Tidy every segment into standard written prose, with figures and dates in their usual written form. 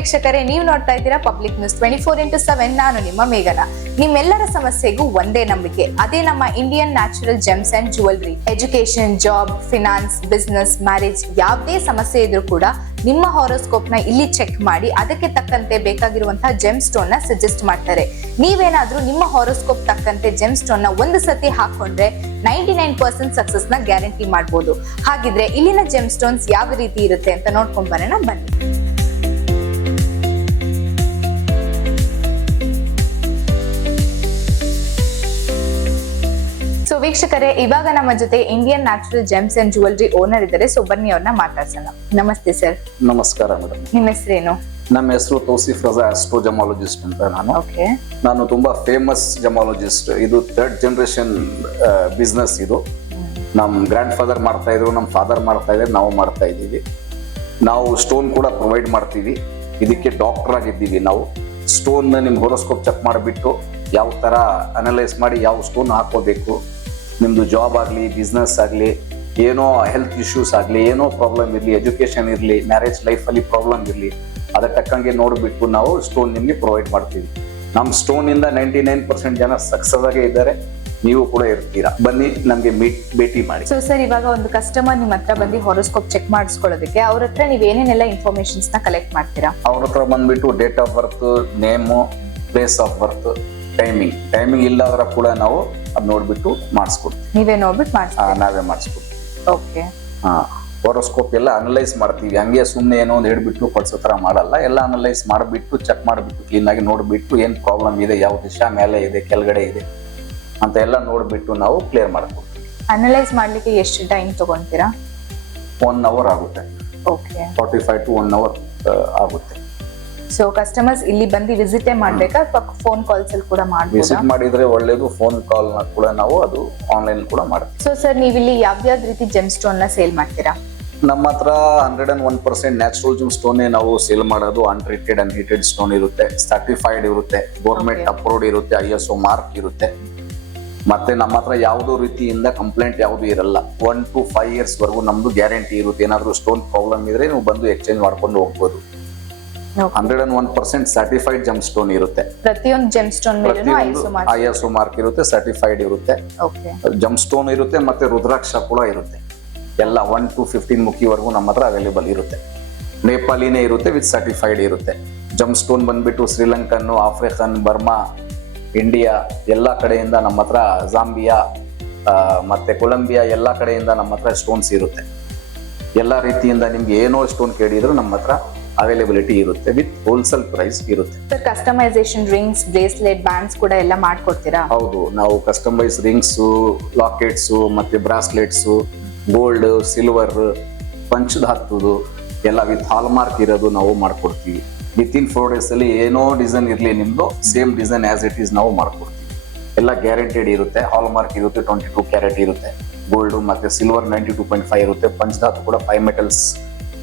ವೀಕ್ಷಕರೇ, ನೀವು ನೋಡ್ತಾ ಇದ್ದೀರಾ ಪಬ್ಲಿಕ್ ನ್ಯೂಸ್ 24x7. ನಾನು ನಿಮ್ಮ ಮೇಘನ. ನಿಮ್ಮೆಲ್ಲರ ಸಮಸ್ಯೆಗೂ ಒಂದೇ ನಂಬಿಕೆ, ಅದೇ ನಮ್ಮ Indian natural gems and jewellery. Education, job, finance, business, marriage ಯಾವುದೇ ಸಮಸ್ಯೆ ಇದ್ರೂ ಕೂಡ ನಿಮ್ಮ ಹಾರೋಸ್ಕೋಪ್ ನ ಇಲ್ಲಿ ಚೆಕ್ ಮಾಡಿ ಅದಕ್ಕೆ ತಕ್ಕಂತೆ ಬೇಕಾಗಿರುವಂತಹ ಜೆಮ್ ಸ್ಟೋನ್ ನ ಸಜೆಸ್ಟ್ ಮಾಡ್ತಾರೆ. ನೀವೇನಾದ್ರೂ ನಿಮ್ಮ ಹಾರೋಸ್ಕೋಪ್ ತಕ್ಕಂತೆ ಜೆಮ್ ಸ್ಟೋನ್ ನ ಒಂದು ಸತಿ ಹಾಕೊಂಡ್ರೆ 99% ಸಕ್ಸಸ್ ನ ಗ್ಯಾರಂಟಿ ಮಾಡಬಹುದು. ಹಾಗಿದ್ರೆ ಇಲ್ಲಿನ ಜೆಮ್ ಸ್ಟೋನ್ಸ್ ಯಾವ ರೀತಿ ಇರುತ್ತೆ ಅಂತ ನೋಡ್ಕೊಂಡ್ ಬರೋಣ ಬನ್ನಿ. ಸೊ ವೀಕ್ಷಕರೇ, ಇವಾಗ ನಮ್ಮ ಜೊತೆ Indian natural gems and jewellery owner ಇದ್ದಾರೆ. ಸೊ ಬನ್ನಿ ಅವ್ರನ್ನ ಮಾತಾಡ್ಸೋಣ. ನಮಸ್ತೆ ಸರ್. ನಮಸ್ಕಾರ ಮೇಡಮ್. ನಿಮ್ಮ ಹೆಸರೇನು? ನಮ್ಮ ಹೆಸರು ತೌಸಿಫ್ ರಜಾ, ಆಸ್ಟ್ರೋ ಜಮಾಲಜಿಸ್ಟ್ ಅಂತ. ನಾನು ತುಂಬಾ ಫೇಮಸ್ ಜಮಾಲಜಿಸ್ಟ್. ಇದು 3rd ಜನರೇಷನ್ ಬಿಸ್ನೆಸ್. ಇದು ನಮ್ ಗ್ರ್ಯಾಂಡ್ ಫಾದರ್ ಮಾಡ್ತಾ ಇದ್ರು, ನಮ್ಮ ಫಾದರ್ ಮಾಡ್ತಾ ಇದ್ದಾರೆ, ನಾವು ಮಾಡ್ತಾ ಇದ್ದೀವಿ. ನಾವು ಸ್ಟೋನ್ ಕೂಡ ಪ್ರೊವೈಡ್ ಮಾಡ್ತೀವಿ. ಇದಕ್ಕೆ ಡಾಕ್ಟರ್ ಆಗಿದ್ದೀವಿ ನಾವು. ಸ್ಟೋನ್ ನಿಮ್ ಹೊರೋಸ್ಕೋಪ್ ಚೆಕ್ ಮಾಡಿಬಿಟ್ಟು ಯಾವ ತರ ಅನಲೈಸ್ ಮಾಡಿ ಯಾವ ಸ್ಟೋನ್ ಹಾಕೋಬೇಕು, ನಿಮ್ದು ಜಾಬ್ ಆಗಲಿ, ಬಿಸ್ನೆಸ್ ಆಗಲಿ, ಏನೋ ಹೆಲ್ತ್ ಇಶ್ಯೂಸ್ ಆಗಲಿ, ಏನೋ ಪ್ರಾಬ್ಲಮ್ ಇರಲಿ, ಎಜುಕೇಶನ್ ಇರಲಿ, ಮ್ಯಾರೇಜ್ ಲೈಫಲ್ಲಿ ಪ್ರಾಬ್ಲಮ್ ಇರಲಿ, ಅದಕ್ಕೆ ತಕ್ಕಂಗೆ ನೋಡಿಬಿಟ್ಟು ನಾವು ಸ್ಟೋನ್ ನಿಮಗೆ ಪ್ರೊವೈಡ್ ಮಾಡ್ತೀವಿ. ನಮ್ಮ ಸ್ಟೋನಿಂದ 99% ಜನ ಸಕ್ಸಸ್ ಆಗೇ ಇದ್ದಾರೆ. ನೀವು ಕೂಡ ಇರ್ತೀರಾ. ಬನ್ನಿ, ನಮಗೆ ಭೇಟಿ ಮಾಡಿ. ಸೊ ಸರ್, ಇವಾಗ ಒಂದು ಕಸ್ಟಮರ್ ನಿಮ್ಮ ಹತ್ರ ಬಂದು ಹಾರೋಸ್ಕೋಪ್ ಚೆಕ್ ಮಾಡಿಸ್ಕೊಳ್ಳೋದಕ್ಕೆ ಅವ್ರ ಹತ್ರ ನೀವು ಏನೇನೆಲ್ಲ ಇನ್ಫಾರ್ಮೇಶನ್ಸ್ ನ ಕಲೆಕ್ಟ್ ಮಾಡ್ತೀರಾ? ಅವ್ರ ಹತ್ರ ಬಂದ್ಬಿಟ್ಟು date of birth, name, place of birth, timing ಇಲ್ಲಾದ್ರೆ ಕೂಡ ನಾವು ಅದ್ ನೋಡ್ಬಿಟ್ಟು ಮಾಡಿಸ್ಕೊಡ್ತೀವಿ. ನೀವೇ ನೋಡ್ಬಿಟ್ಟು ನಾವೇ ಮಾಡಿಸ್ಕೊಡ್ತೀವಿ. ಓಕೆ. ಹೊರೋಸ್ಕೋಪ್ ಎಲ್ಲ ಅನಲೈಸ್ ಮಾಡ್ತೀವಿ. ಹಂಗೆ ಸುಮ್ಮನೆ ಏನೋ ಒಂದು ಹೇಳ್ಬಿಟ್ಟು ಪಡಿಸೋ ತರ ಮಾಡಲ್ಲ. ಎಲ್ಲ ಅನಲೈಸ್ ಮಾಡಿಬಿಟ್ಟು ಚೆಕ್ ಮಾಡಿಬಿಟ್ಟು ಕ್ಲೀನ್ ಆಗಿ ನೋಡ್ಬಿಟ್ಟು ಏನ್ ಪ್ರಾಬ್ಲಮ್ ಇದೆ, ಯಾವ ದಿಶಾ ಮೇಲೆ ಇದೆ, ಕೆಳಗಡೆ ಇದೆ ಅಂತ ಎಲ್ಲ ನೋಡ್ಬಿಟ್ಟು ನಾವು ಕ್ಲಿಯರ್ ಮಾಡ್ಕೊಡ್ತೀವಿ. ಅನಲೈಸ್ ಮಾಡ್ಲಿಕ್ಕೆ ಎಷ್ಟು ಟೈಮ್ ತಗೊಂತೀರಾ? 1 hour ಆಗುತ್ತೆ. ಓಕೆ. 45 to 1 hour ಆಗುತ್ತೆ. ಸೊ ಕಸ್ಟಮರ್ಸ್ ಇಲ್ಲಿ ಬಂದು ವಿಸಿಟ್ ಮಾಡ್ಬೇಕಾ ಅಥವಾ ಫೋನ್ ಕಾಲ್ಸ್ ಅಲ್ಲಿ ಕೂಡ ಮಾಡಬಹುದಾ? ವಿಸಿಟ್ ಮಾಡಿದ್ರೆ ಒಳ್ಳೇದು. ಫೋನ್ ಕಾಲ್ ಕೂಡ ನಾವು ಅದು ಆನ್ಲೈನ್ ಕೂಡ ಮಾಡ್ತೀವಿ. ಸೊ ಸರ್, ನೀವು ಇಲ್ಲಿ ಯಾವ್ಯಾವ ರೀತಿ ಜೆಮ್ ಸ್ಟೋನ್ ನ ಸೇಲ್ ಮಾಡ್ತೀರಾ? ನಮ್ಮ ಹತ್ರ 101% ನ್ಯಾಚುರಲ್ ಜೆಮ್ ಸ್ಟೋನ್ ನಾವು ಸೇಲ್ ಮಾಡೋದು. ಅನ್ಟ್ರೀಟೆಡ್ ಅಂಡ್ ಹೀಟೆಡ್ ಸ್ಟೋನ್ ಇರುತ್ತೆ, ಸರ್ಟಿಫೈಡ್ ಇರುತ್ತೆ, ಗೌರ್ಮೆಂಟ್ ಅಪ್ರೂವ್ಡ್ ಇರುತ್ತೆ, ISO ಮಾರ್ಕ್ ಇರುತ್ತೆ. ಮತ್ತೆ ನಮ್ಮ ಹತ್ರ ಯಾವುದೋ ರೀತಿಯಿಂದ ಕಂಪ್ಲೇಂಟ್ ಯಾವುದು ಇರಲ್ಲ. 1 to 5 years ವರೆಗೂ ನಮ್ದು ಗ್ಯಾರಂಟಿ ಇರುತ್ತೆ. ಏನಾದ್ರು ಸ್ಟೋನ್ ಪ್ರಾಬ್ಲಮ್ ಇದ್ರೆ ನೀವು ಬಂದು ಎಕ್ಸ್ಚೇಂಜ್ ಮಾಡ್ಕೊಂಡು ಹೋಗ್ಬೋದು. 101% ಸರ್ಟಿಫೈಡ್ ಜೆಮ್ ಸ್ಟೋನ್ ಇರುತ್ತೆ. ಪ್ರತಿಯೊಂದು ಜೆಮ್ ಸ್ಟೋನ್ ಮೇಲೂ ISO ಮಾರ್ಕ್ ಇರುತ್ತೆ, ಸರ್ಟಿಫೈಡ್ ಇರುತ್ತೆ, ಜೆಮ್ ಸ್ಟೋನ್ ಇರುತ್ತೆ, ಮತ್ತೆ ರುದ್ರಾಕ್ಷ ಕೂಡ ಇರುತ್ತೆ. ಎಲ್ಲ 1 to 15 ಮುಖಿವರೆಗೂ ನಮ್ಮ ಹತ್ರ ಅವೈಲೇಬಲ್ ಇರುತ್ತೆ. ನೇಪಾಳಿನೇ ಇರುತ್ತೆ, ವಿತ್ ಸರ್ಟಿಫೈಡ್ ಇರುತ್ತೆ. ಜೆಮ್ ಸ್ಟೋನ್ ಬಂದ್ಬಿಟ್ಟು ಶ್ರೀಲಂಕನ್, ಆಫ್ರಿಕನ್, ಬರ್ಮಾ, ಇಂಡಿಯಾ ಎಲ್ಲ ಕಡೆಯಿಂದ ನಮ್ಮ ಹತ್ರ, ಜಾಂಬಿಯಾ ಮತ್ತೆ ಕೊಲಂಬಿಯಾ ಎಲ್ಲ ಕಡೆಯಿಂದ ನಮ್ಮ ಹತ್ರ ಸ್ಟೋನ್ಸ್ ಇರುತ್ತೆ. ಎಲ್ಲ ರೀತಿಯಿಂದ ನಿಮ್ಗೆ ಏನೋ ಸ್ಟೋನ್ ಕೇಳಿದ್ರು ನಮ್ಮ ಹತ್ರ ಅವೈಲೇಬಿಲಿಟಿ ಇರುತ್ತೆ. ವಿತ್ ಹೋಲ್ಸೇಲ್ ಪ್ರೈಸ್ ಇರುತ್ತೆ. ಕಸ್ಟಮೈಸೇಷನ್ ರಿಂಗ್ಸ್, ಬ್ರೇಸ್ಲೆಟ್, ಬ್ಯಾಂಡ್ಸ್ ಕೂಡ ಎಲ್ಲ ಮಾಡ್ಕೊಡ್ತೀರಾ? ಹೌದು, ನಾವು ಕಸ್ಟಮೈಸ್ ರಿಂಗ್ಸ್, ಲಾಕೆಟ್ಸ್, ಮತ್ತೆ ಬ್ರಾಸ್ಲೆಟ್ಸ್, ಗೋಲ್ಡ್, ಸಿಲ್ವರ್, ಪಂಚಧಾತುದು ಎಲ್ಲ ವಿತ್ ಹಾಲ್ ಮಾರ್ಕ್ ಇರೋದು ನಾವು ಮಾಡ್ಕೊಡ್ತೀವಿ. ವಿತಿನ್ 4 days ಅಲ್ಲಿ ಏನೋ ಡಿಸೈನ್ ಇರಲಿ ನಿಮ್ದು, same design as it is ನಾವು ಮಾಡ್ಕೊಡ್ತೀವಿ. ಎಲ್ಲ ಗ್ಯಾರಂಟೆಡ್ ಇರುತ್ತೆ. ಹಾಲ್ ಮಾರ್ಕ್ ಇರುತ್ತೆ, 22 ಕ್ಯಾರೆಟ್ ಇರುತ್ತೆ. ಗೋಲ್ಡ್ ಮತ್ತೆ ಸಿಲ್ವರ್ 92.5 ಇರುತ್ತೆ. ಪಂಚಧಾತು ಕೂಡ 5 metals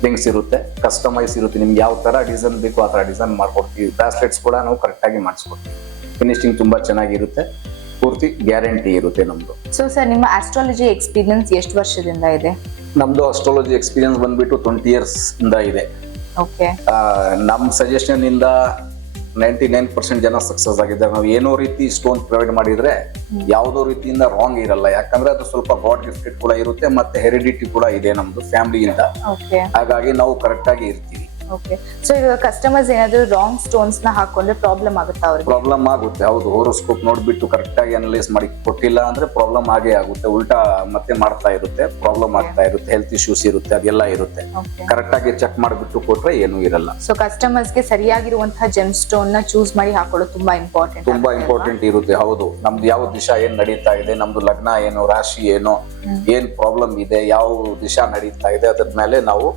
ಥಿಂಗ್ಸ್ ಇರುತ್ತೆ. ಕಸ್ಟಮೈಸ್ ಇರುತ್ತೆ. ನಿಮ್ಗೆ ಯಾವ ತರ ಡಿಸೈನ್ ಬೇಕು ಆ ತರ ಡಿಸೈನ್ ಮಾಡ್ಕೊಡ್ತೀವಿ. ಬ್ರಾಸ್ಲೆಟ್ಸ್ ಕೂಡ ನಾವು ಕರೆಕ್ಟ್ ಆಗಿ ಮಾಡಿಸ್ಕೊಡ್ತೀವಿ. ಫಿನಿಶಿಂಗ್ ತುಂಬಾ ಚೆನ್ನಾಗಿರುತ್ತೆ. ಪೂರ್ತಿ ಗ್ಯಾರಂಟಿ ಇರುತ್ತೆ ನಮ್ದು. ಸೊ ಸರ್, ನಿಮ್ಮ ಆಸ್ಟ್ರಾಲಜಿ ಎಕ್ಸ್ಪೀರಿಯನ್ಸ್ ಎಷ್ಟು ವರ್ಷದಿಂದ ಇದೆ? ನಮ್ದು ಆಸ್ಟ್ರಾಲಜಿ ಎಕ್ಸ್ಪೀರಿಯನ್ಸ್ ಬಂದ್ಬಿಟ್ಟು 20 years ಇಂದ ಇದೆ. ಓಕೆ. ನಮ್ ಸಜೆಷನ್ ಇಂದ 99% ಜನ ಸಕ್ಸಸ್ ಆಗಿದ್ದಾರೆ. ನಾವು ಏನೋ ರೀತಿ ಸ್ಟೋನ್ ಪ್ರೊವೈಡ್ ಮಾಡಿದ್ರೆ ಯಾವುದೋ ರೀತಿಯಿಂದ ರಾಂಗ್ ಇರಲ್ಲ. ಯಾಕಂದ್ರೆ ಅದು ಸ್ವಲ್ಪ ಗಾಡ್ ಗಿಫ್ಟೆಡ್ ಕೂಡ ಇರುತ್ತೆ, ಮತ್ತೆ ಹೆರಿಡಿಟಿ ಕೂಡ ಇದೆ ನಮ್ದು ಫ್ಯಾಮಿಲಿಯಿಂದ. ಹಾಗಾಗಿ ನಾವು ಕರೆಕ್ಟ್ ಆಗಿ ಇರ್ತೀವಿ. ಓಕೆ. ಸೊ ಇವಾಗ ಕಸ್ಟಮರ್ಸ್ ಏನಾದ್ರು ರಾಂಗ್ ಸ್ಟೋನ್ಸ್ ನ ಹಾಕೊಂಡ್ರೆ ಪ್ರಾಬ್ಲಮ್ ಆಗುತ್ತಾ ಅವ್ರಿಗೆ? ಪ್ರಾಬ್ಲಮ್ ಆಗುತ್ತೆ. ಹೌದು, ಹೋರೋಸ್ಕೋಪ್ ನೋಡ್ಬಿಟ್ಟು ಕರೆಕ್ಟ್ ಆಗಿ ಅನಲೈಸ್ ಮಾಡಿ ಕೊಟ್ಟಿಲ್ಲ ಅಂದ್ರೆ ಪ್ರಾಬ್ಲಮ್ ಆಗೇ ಆಗುತ್ತೆ. ಉಲ್ಟಾ ಮತ್ತೆ ಮಾಡ್ತಾ ಇರುತ್ತೆ, ಪ್ರಾಬ್ಲಮ್ ಆಗ್ತಾ ಇರುತ್ತೆ, ಹೆಲ್ತ್ ಇಶ್ಯೂಸ್ ಇರುತ್ತೆ, ಅದೆಲ್ಲ ಇರುತ್ತೆ. ಕರೆಕ್ಟ್ ಆಗಿ ಚೆಕ್ ಮಾಡಿಬಿಟ್ಟು ಕೊಟ್ರೆ ಏನೂ ಇರಲ್ಲ. ಸೊ ಕಸ್ಟಮರ್ಸ್ ಗೆ ಸರಿಯಾಗಿರುವಂತಹ ಜೆಮ್ ಸ್ಟೋನ್ ನ ಚೂಸ್ ಮಾಡಿ ಹಾಕೊಳ್ಳೋದು ತುಂಬಾ ಇಂಪಾರ್ಟೆಂಟ್ ಇರುತ್ತೆ. ಹೌದು, ನಮ್ದು ಯಾವ ದಿಶಾ ಏನ್ ನಡೀತಾ ಇದೆ, ನಮ್ದು ಲಗ್ನ ಏನು, ರಾಶಿ ಏನು, ಏನ್ ಪ್ರಾಬ್ಲಮ್ ಇದೆ, ಯಾವ ದಿಶಾ ನಡೀತಾ ಇದೆ, ಅದ್ರ ಮೇಲೆ ನಾವು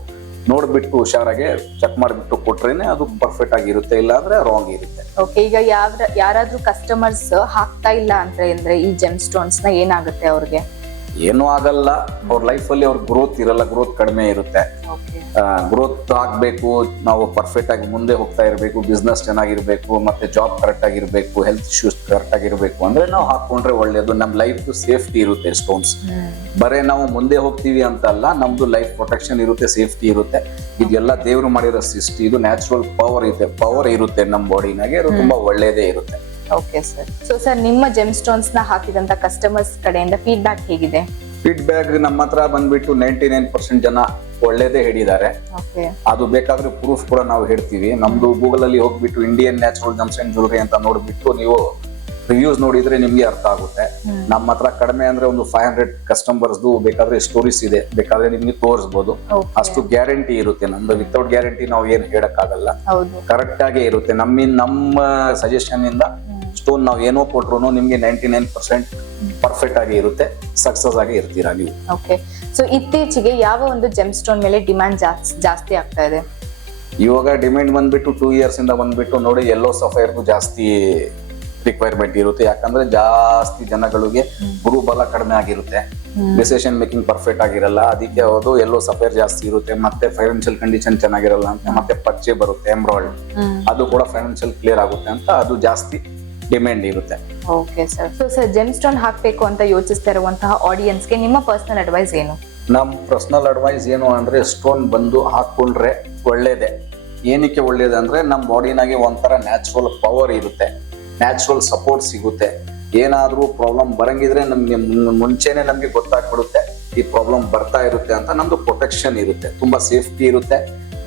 ನೋಡ್ಬಿಟ್ಟು ಹುಷಾರಾಗಿ ಚೆಕ್ ಮಾಡಿಬಿಟ್ಟು ಕೊಟ್ರೇನೆ ಅದು ಪರ್ಫೆಕ್ಟ್ ಆಗಿರುತ್ತೆ. ಇಲ್ಲ ಅಂದ್ರೆ ರಾಂಗ್ ಇರುತ್ತೆ. ಓಕೆ. ಈಗ ಯಾರಾದ್ರೂ ಕಸ್ಟಮರ್ಸ್ ಹಾಕ್ತಾ ಇಲ್ಲ ಅಂತ ಅಂದ್ರೆ ಈ ಜೆಮ್ ಸ್ಟೋನ್ಸ್ ನ ಏನಾಗುತ್ತೆ ಅವ್ರಿಗೆ? ಏನೂ ಆಗಲ್ಲ. ಅವ್ರ ಲೈಫಲ್ಲಿ ಅವ್ರ ಗ್ರೋತ್ ಇರಲ್ಲ, ಗ್ರೋತ್ ಕಡಿಮೆ ಇರುತ್ತೆ. ಗ್ರೋತ್ ಆಗ್ಬೇಕು, ನಾವು ಪರ್ಫೆಕ್ಟ್ ಆಗಿ ಮುಂದೆ ಹೋಗ್ತಾ ಇರಬೇಕು, ಬಿಸ್ನೆಸ್ ಚೆನ್ನಾಗಿರ್ಬೇಕು, ಮತ್ತೆ ಜಾಬ್ ಕರೆಕ್ಟ್ ಆಗಿರ್ಬೇಕು, ಹೆಲ್ತ್ ಇಶ್ಯೂಸ್ ಕರೆಕ್ಟ್ ಆಗಿರ್ಬೇಕು ಅಂದ್ರೆ ನಾವು ಹಾಕೊಂಡ್ರೆ ಒಳ್ಳೇದು. ನಮ್ ಲೈಫ್ ಸೇಫ್ಟಿ ಇರುತ್ತೆ ಸ್ಟೋನ್ಸ್. ಬರೇ ನಾವು ಮುಂದೆ ಹೋಗ್ತೀವಿ ಅಂತ ಅಲ್ಲ, ನಮ್ದು ಲೈಫ್ ಪ್ರೊಟೆಕ್ಷನ್ ಇರುತ್ತೆ, ಸೇಫ್ಟಿ ಇರುತ್ತೆ. ಇದೆಲ್ಲ ದೇವ್ರು ಮಾಡಿರೋ ಸೃಷ್ಟಿ, ಇದು ನ್ಯಾಚುರಲ್ ಪವರ್ ಇರುತ್ತೆ ನಮ್ಮ ಬಾಡಿನಾಗೆ, ಅದು ತುಂಬಾ ಒಳ್ಳೇದೇ ಇರುತ್ತೆ. Okay sir. ಸೊ ಸರ್, ನಿಮ್ಮ ಜೆಮ್ ಸ್ಟೋನ್ಸ್ ನ ಹಾಕಿದಂತ ಕಸ್ಟಮರ್ಸ್ ಕಡೆಯಿಂದ ಫೀಡ್ಬ್ಯಾಕ್ ಹೇಗಿದೆ? ಫೀಡ್ಬ್ಯಾಕ್ ನಮ್ಮ ಹತ್ರ ಬಂದ್ಬಿಟ್ಟು 99% ಜನ ಒಳ್ಳೇದೇ ಹೇಳಿದ್ದಾರೆ. ಅದು ಬೇಕಾದ್ರೆ ಪ್ರೂಫ್ ಕೂಡ ನಾವು ಹೇಳ್ತೀವಿ. ನಮ್ದು ಗೂಗಲ್ ಅಲ್ಲಿ ಹೋಗ್ಬಿಟ್ಟು Indian natural gems and jewellery ಅಂತ ನೋಡ್ಬಿಟ್ಟು ನೀವು ರಿವ್ಯೂಸ್ ನೋಡಿದ್ರೆ ನಿಮ್ಗೆ ಅರ್ಥ ಆಗುತ್ತೆ. ನಮ್ಮ ಹತ್ರ ಕಡಿಮೆ ಅಂದ್ರೆ ಒಂದು 500 ಕಸ್ಟಮರ್ಸ್ ಬೇಕಾದ್ರೆ ಸ್ಟೋರೀಸ್ ಇದೆ, ಬೇಕಾದ್ರೆ ನಿಮ್ಗೆ ತೋರಿಸಬಹುದು. ಅಷ್ಟು ಗ್ಯಾರಂಟಿ ಇರುತ್ತೆ ನಮ್ದು. ವಿತೌಟ್ ಗ್ಯಾರಂಟಿ ನಾವು ಏನ್ ಹೇಳಕ್ಕಾಗಲ್ಲ, ಕರೆಕ್ಟ್ ಆಗೇ ಇರುತ್ತೆ. ನಮ್ಮ ಸಜೆಷನ್ ಇಂದ ಸ್ಟೋನ್ ನಾವು ಏನೋ ಕೊಟ್ರು ನಿಮ್ಗೆ 99% ಪರ್ಫೆಕ್ಟ್ ಆಗಿ ಇರುತ್ತೆ, ಸಕ್ಸಸ್ ಆಗಿ ಇರ್ತೀರಾ ನೀವು. ಓಕೆ. ಸೊ ಇತ್ತೀಚೆಗೆ ಯಾವ ಒಂದು ಜೆಮ್ ಸ್ಟೋನ್ ಮೇಲೆ ಡಿಮ್ಯಾಂಡ್ ಜಾಸ್ತಿ ಆಗ್ತಾ ಇದೆ? ಇವಾಗ ಡಿಮ್ಯಾಂಡ್ ಬಂದ್ಬಿಟ್ಟು 2 years ಇಂದ ಬಂದ್ಬಿಟ್ಟು ನೋಡಿ ಯೆಲ್ಲೋ ಸಫೈರ್ದು ಜಾಸ್ತಿ ರಿಕ್ವೈರ್ಮೆಂಟ್ ಇರುತ್ತೆ. ಯಾಕಂದ್ರೆ ಜಾಸ್ತಿ ಜನಗಳಿಗೆ ಗುರುಬಲ ಕಡಿಮೆ ಆಗಿರುತ್ತೆ, ಡಿಸಿಷನ್ ಮೇಕಿಂಗ್ ಪರ್ಫೆಕ್ಟ್ ಆಗಿರಲ್ಲ, ಅದಕ್ಕೆ ಅದು ಯೆಲ್ಲೋ ಸಫೈರ್ ಜಾಸ್ತಿ ಇರುತ್ತೆ. ಮತ್ತೆ ಫೈನಾನ್ಷಿಯಲ್ ಕಂಡೀಷನ್ ಚೆನ್ನಾಗಿರಲ್ಲ ಅಂತ ಮತ್ತೆ ಪರ್ಚೆ ಬರುತ್ತೆ ಎಮ್ರಾಯ್ಡ್, ಅದು ಕೂಡ ಫೈನಾನ್ಷಿಯಲ್ ಕ್ಲಿಯರ್ ಆಗುತ್ತೆ ಅಂತ ಅದು ಜಾಸ್ತಿ ಡಿಮ್ಯಾಂಡ್ ಇರುತ್ತೆ. Okay sir. So sir, GeM stone ಹಾಕ್ಬೇಕು ಅಂತ ಯೋಚಿಸ್ತಾ ಇರುವಂತಹ ಆಡಿಯನ್ಸ್ಗೆ ನಿಮ್ಮ ಪರ್ಸನಲ್ ಅಡ್ವೈಸ್ ಏನು? ನಮ್ಮ ಪರ್ಸನಲ್ ಅಡ್ವೈಸ್ ಏನು ಅಂದ್ರೆ, ಸ್ಟೋನ್ ಬಂದು ಹಾಕೊಂಡ್ರೆ ಒಳ್ಳೇದೆ. ಏನಕ್ಕೆ ಒಳ್ಳೇದೆ ಅಂದ್ರೆ ನಮ್ಮ ಬಾಡಿನಾಗೆ ಒಂಥರ ನ್ಯಾಚುರಲ್ ಪವರ್ ಇರುತ್ತೆ, ನ್ಯಾಚುರಲ್ ಸಪೋರ್ಟ್ ಸಿಗುತ್ತೆ. ಏನಾದ್ರೂ ಪ್ರಾಬ್ಲಮ್ ಬರಂಗಿದ್ರೆ ನಮ್ಗೆ ಮುಂಚೆನೆ ನಮ್ಗೆ ಗೊತ್ತಾಗ್ಬಿಡುತ್ತೆ ಈ ಪ್ರಾಬ್ಲಮ್ ಬರ್ತಾ ಇರುತ್ತೆ ಅಂತ. ನಮ್ದು ಪ್ರೊಟೆಕ್ಷನ್ ಇರುತ್ತೆ, ತುಂಬಾ ಸೇಫ್ಟಿ ಇರುತ್ತೆ,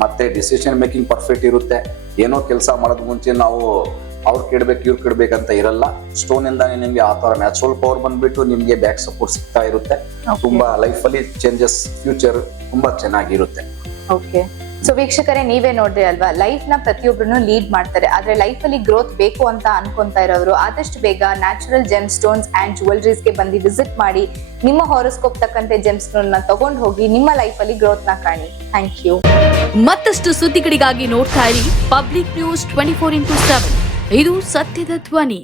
ಮತ್ತೆ ಡಿಸಿಷನ್ ಮೇಕಿಂಗ್ ಪರ್ಫೆಕ್ಟ್ ಇರುತ್ತೆ. ಏನೋ ಕೆಲಸ ಮಾಡೋದ್ ಮುಂಚೆ ನಾವು ಅವ್ರು ಕೆಡ್ಬೇಕು ಇವ್ರು ಕೆಡ್ಬೇಕಂತ ಇರಲ್ಲ. ಸ್ಟೋನ್ ಇಂದಾನೆ ನಿಮ್ಗೆ ಆ ತರ ನ್ಯಾಚುರಲ್ ಪವರ್ ಬಂದ್ಬಿಟ್ಟು ನಿಮ್ಗೆ ಬ್ಯಾಕ್ ಸಪೋರ್ಟ್ ಸಿಗ್ತಾ ಇರುತ್ತೆ. ತುಂಬಾ ಲೈಫ್ ಅಲ್ಲಿ ಚೇಂಜಸ್, ಫ್ಯೂಚರ್ ತುಂಬಾ ಚೆನ್ನಾಗಿರುತ್ತೆ. ಓಕೆ. ಸೊ ವೀಕ್ಷಕರೇ, ನೀವೇ ನೋಡ್ರಿ ಅಲ್ವಾ, ಲೈಫ್ ನ ಪ್ರತಿಯೊಬ್ಬರನ್ನು ಲೀಡ್ ಮಾಡ್ತಾರೆ. ಆದ್ರೆ ಲೈಫ್ ಅಲ್ಲಿ ಗ್ರೋತ್ ಬೇಕು ಅಂತ ಅನ್ಕೊಂತಾ ಇರೋರು ಆದಷ್ಟು ಬೇಗ natural GeM stones and jewelleries ಗೆ ಬಂದು ವಿಸಿಟ್ ಮಾಡಿ, ನಿಮ್ಮ ಹಾರೋಸ್ಕೋಪ್ ತಕ್ಕಂತೆ ಜೆಮ್ ಸ್ಟೋನ್ ನ ತಗೊಂಡು ಹೋಗಿ ನಿಮ್ಮ ಲೈಫ್ ಅಲ್ಲಿ ಗ್ರೋತ್ ನ ಕಾಣಿ. Thank you. ಮತ್ತಷ್ಟು ಸುದ್ದಿಗಳಿಗಾಗಿ ನೋಡ್ತಾ ಇರಿ ಪಬ್ಲಿಕ್ ನ್ಯೂಸ್ 24x7. ಇದು ಸತ್ಯದ ಧ್ವನಿ.